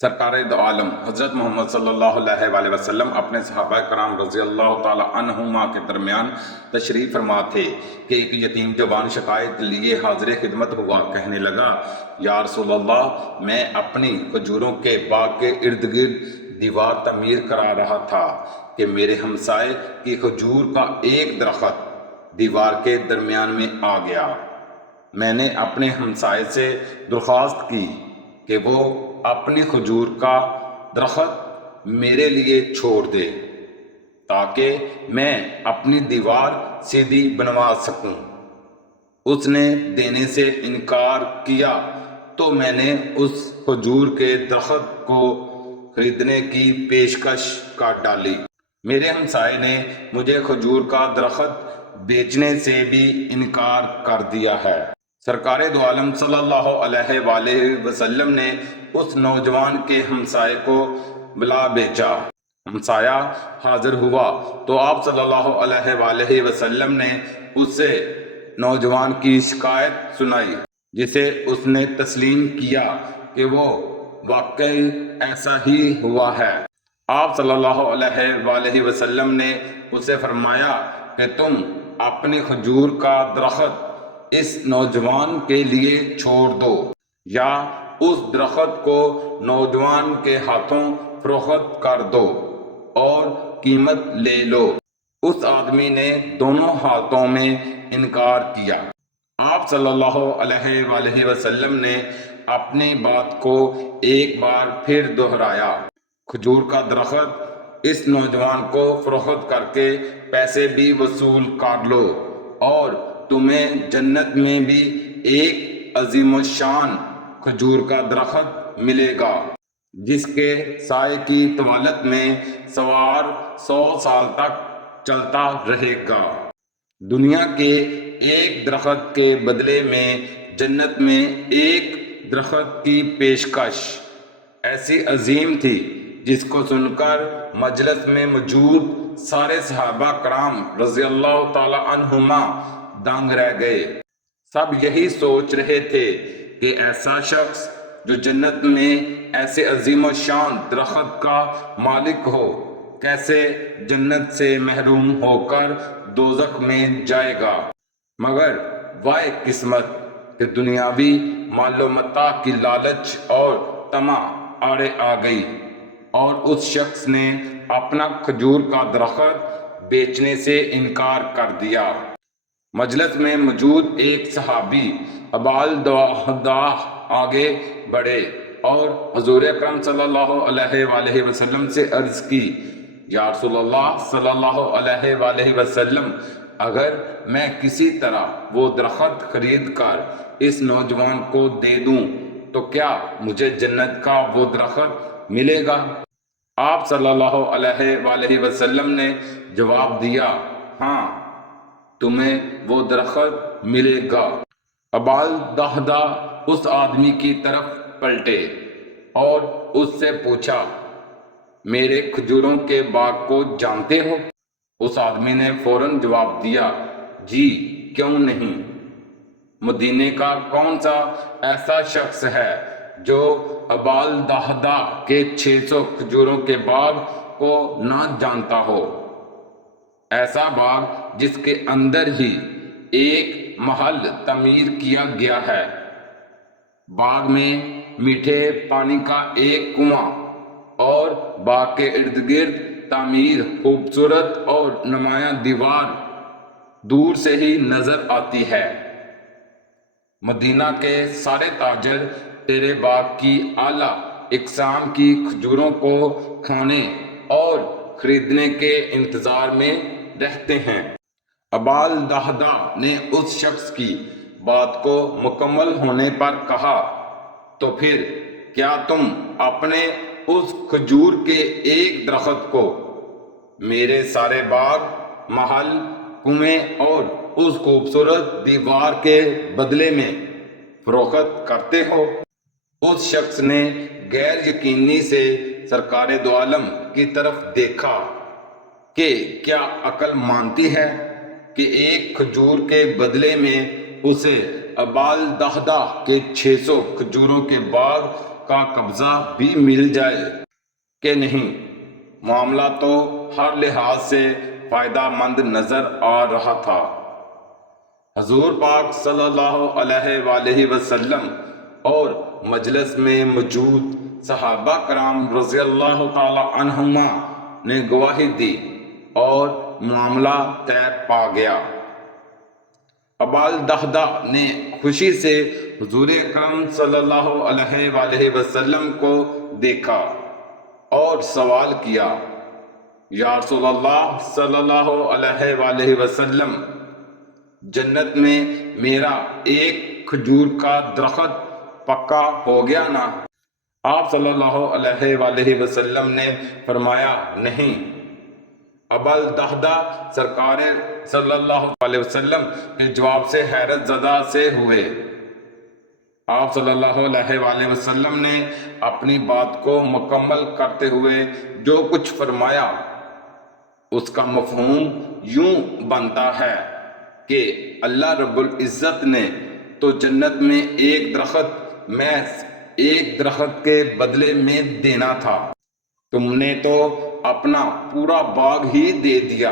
سرکار دو عالم حضرت محمد صلی اللہ علیہ وآلہ وسلم اپنے صحابہ کرام رضی اللہ تعالی عنہما کے درمیان تشریف فرما تھے کہ ایک یتیم جوان شکایت لیے حاضر خدمت ہوا۔ کہنے لگا، یا رسول اللہ، میں اپنی کھجوروں کے باغ کے ارد گرد دیوار تعمیر کرا رہا تھا کہ میرے ہمسائے کی کھجور کا ایک درخت دیوار کے درمیان میں آ گیا۔ میں نے اپنے ہمسائے سے درخواست کی کہ وہ اپنی کھجور کا درخت میرے لیے چھوڑ دے تاکہ میں اپنی دیوار سیدھی بنوا سکوں۔ اس نے دینے سے انکار کیا تو میں نے اس کھجور کے درخت کو خریدنے کی پیشکش کر ڈالی۔ میرے ہمسائے نے مجھے کھجور کا درخت بیچنے سے بھی انکار کر دیا ہے۔ سرکار دو عالم صلی اللہ علیہ وآلہ وسلم نے اس نوجوان کے ہمسائے کو بلا بھیجا۔ ہمسایہ حاضر ہوا تو آپ صلی اللہ علیہ وآلہ وسلم نے اسے نوجوان کی شکایت سنائی، جسے اس نے تسلیم کیا کہ وہ واقعی ایسا ہی ہوا ہے۔ آپ صلی اللہ علیہ وآلہ وسلم نے اسے فرمایا کہ تم اپنی کھجور کا درخت اس نوجوان کے لیے چھوڑ دو یا اس درخت کو نوجوان کے ہاتھوں فروخت کر دو اور قیمت لے لو۔ اس آدمی نے دونوں حالتوں میں انکار کیا۔ آپ صلی اللہ علیہ وآلہ وسلم نے اپنی بات کو ایک بار پھر دہرایا، کھجور کا درخت اس نوجوان کو فروخت کر کے پیسے بھی وصول کر لو اور تمہیں جنت میں بھی ایک عظیم الشان کھجور کا درخت ملے گا جس کے سائے کی طوالت میں سوار 100 سال تک چلتا رہے گا۔ دنیا کے ایک درخت کے بدلے میں جنت میں ایک درخت کی پیشکش ایسی عظیم تھی جس کو سن کر مجلس میں موجود سارے صحابہ کرام رضی اللہ تعالی عنہما دنگ رہ گئے۔ سب یہی سوچ رہے تھے کہ ایسا شخص جو جنت میں ایسے عظیم و شان درخت کا مالک ہو کیسے جنت سے محروم ہو کر دوزخ میں جائے گا۔ مگر وائے قسمت کہ دنیاوی مال و متاع کی لالچ اور طمع آڑے آ گئی اور اس شخص نے اپنا کھجور کا درخت بیچنے سے انکار کر دیا۔ مجلس میں موجود ایک صحابی ابالدحداح آگے بڑھے اور حضور اکرم صلی اللہ علیہ وآلہ وسلم سے عرض کی، یا رسول اللہ صلی اللہ علیہ وآلہ وسلم، اگر میں کسی طرح وہ درخت خرید کر اس نوجوان کو دے دوں تو کیا مجھے جنت کا وہ درخت ملے گا؟ آپ صلی اللہ علیہ وآلہ وسلم نے جواب دیا، ہاں، تمہیں وہ درخت ملے گا۔ ابالدحداح اس آدمی کی طرف پلٹے اور اس سے پوچھا، میرے کھجوروں کے باغ کو جانتے ہو؟ اس آدمی نے فوراً جواب دیا، جی، کیوں نہیں۔ مدینے کا کون سا ایسا شخص ہے جو ابالدحداح کے 600 کھجوروں کے باغ کو نہ جانتا ہو؟ ایسا باغ جس کے اندر ہی ایک محل تعمیر کیا گیا ہے، باغ میں میٹھے پانی کا ایک کنواں اور باغ کے ارد گرد تعمیر خوبصورت اور نمایاں دیوار دور سے ہی نظر آتی ہے۔ مدینہ کے سارے تاجر تیرے باغ کی اعلیٰ اقسام کی کھجوروں کو کھانے اور خریدنے کے انتظار میں رہتے ہیں۔ ابالدحداح نے اس شخص کی بات کو مکمل ہونے پر کہا، تو پھر کیا تم اپنے اس کھجور کے ایک درخت کو میرے سارے باغ، محل، کنویں اور اس خوبصورت دیوار کے بدلے میں فروخت کرتے ہو؟ اس شخص نے غیر یقینی سے سرکار دو عالم کی طرف دیکھا کہ کیا عقل مانتی ہے کہ ایک کھجور کے بدلے میں اسے ابالدحداح کے 600 کھجوروں کے باغ کا قبضہ بھی مل جائے کہ نہیں۔ معاملہ تو ہر لحاظ سے فائدہ مند نظر آ رہا تھا۔ حضور پاک صلی اللہ علیہ وآلہ وسلم اور مجلس میں موجود صحابہ کرام رضی اللہ تعالی عنہما نے گواہی دی اور معاملہ طے پا گیا۔ ابا الدہدہ نے خوشی سے حضور اکرم صلی اللہ علیہ وآلہ وسلم کو دیکھا اور سوال کیا، یا رسول اللہ صلی اللہ علیہ وآلہ وسلم، جنت میں میرا ایک کھجور کا درخت پکا ہو گیا نا؟ آپ صلی اللہ علیہ وآلہ وسلم نے فرمایا، نہیں۔ ابا الدہدہ سرکار صلی اللہ علیہ وسلم کے جواب سے حیرت زدہ سے ہوئے۔ آپ صلی اللہ علیہ وآلہ وسلم نے اپنی بات کو مکمل کرتے ہوئے جو کچھ فرمایا اس کا مفہوم یوں بنتا ہے کہ اللہ رب العزت نے تو جنت میں ایک درخت محض ایک درخت کے بدلے میں دینا تھا، تم نے تو اپنا پورا باغ ہی دے دیا۔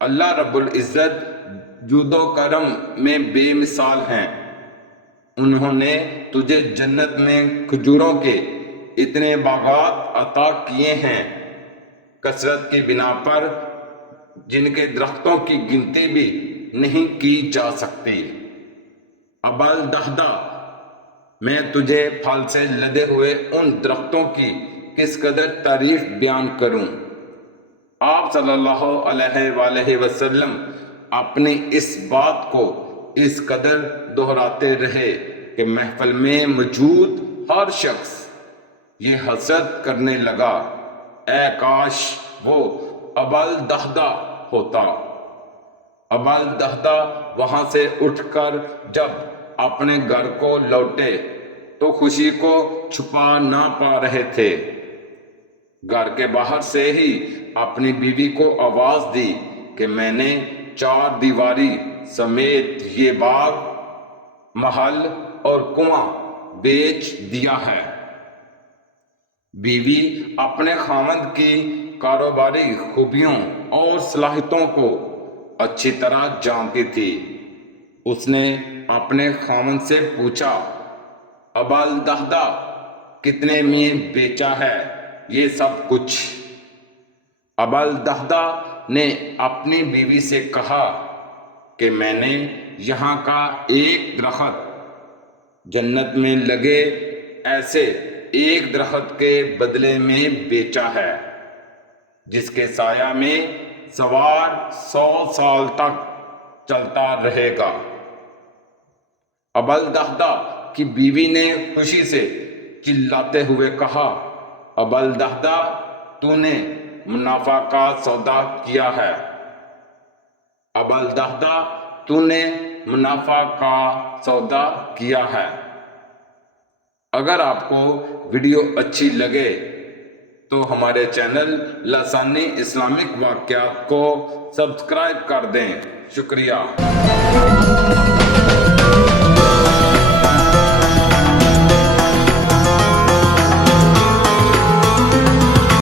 اللہ رب العزت جود و کرم میں بے مثال ہیں۔ انہوں نے تجھے جنت میں کھجوروں کے اتنے باغات عطا کیے ہیں، کثرت کی بنا پر جن کے درختوں کی گنتی بھی نہیں کی جا سکتی۔ ابا الدہدہ، میں تجھے پھل سے لدے ہوئے ان درختوں کی کس قدر تعریف بیان کروں۔ آپ صلی اللہ علیہ وآلہ وسلم اپنی اس بات کو اس قدر دہراتے رہے کہ محفل میں موجود ہر شخص یہ حسرت کرنے لگا، اے کاش وہ ابا الدہدہ ہوتا۔ ابا الدہدہ وہاں سے اٹھ کر جب اپنے گھر کو لوٹے تو خوشی کو چھپا نہ پا رہے تھے۔ گھر کے باہر سے ہی اپنی بیوی کو آواز دی کہ میں نے 4 دیواری سمیت یہ باغ، محل اور کنواں بیچ دیا ہے۔ بیوی اپنے خاوند کی کاروباری خوبیوں اور صلاحیتوں کو اچھی طرح جانتی تھی۔ اس نے اپنے خاوند سے پوچھا، ابا الدہدہ، کتنے میں بیچا ہے یہ سب کچھ؟ ابا الدہدہ نے اپنی بیوی سے کہا کہ میں نے یہاں کا ایک درخت جنت میں لگے ایسے ایک درخت کے بدلے میں بیچا ہے جس کے سایہ میں سوار 100 سال تک چلتا رہے گا۔ ابا الدہدہ کی بیوی نے خوشی سے چلاتے ہوئے کہا، ابا الدہدہ، تو نے منافع کا سودا کیا ہے۔ ابا الدہدہ، تو نے منافع کا سودا کیا ہے۔ اگر آپ کو ویڈیو اچھی لگے تو ہمارے چینل لسانی اسلامک واقعات کو سبسکرائب کر دیں۔ شکریہ۔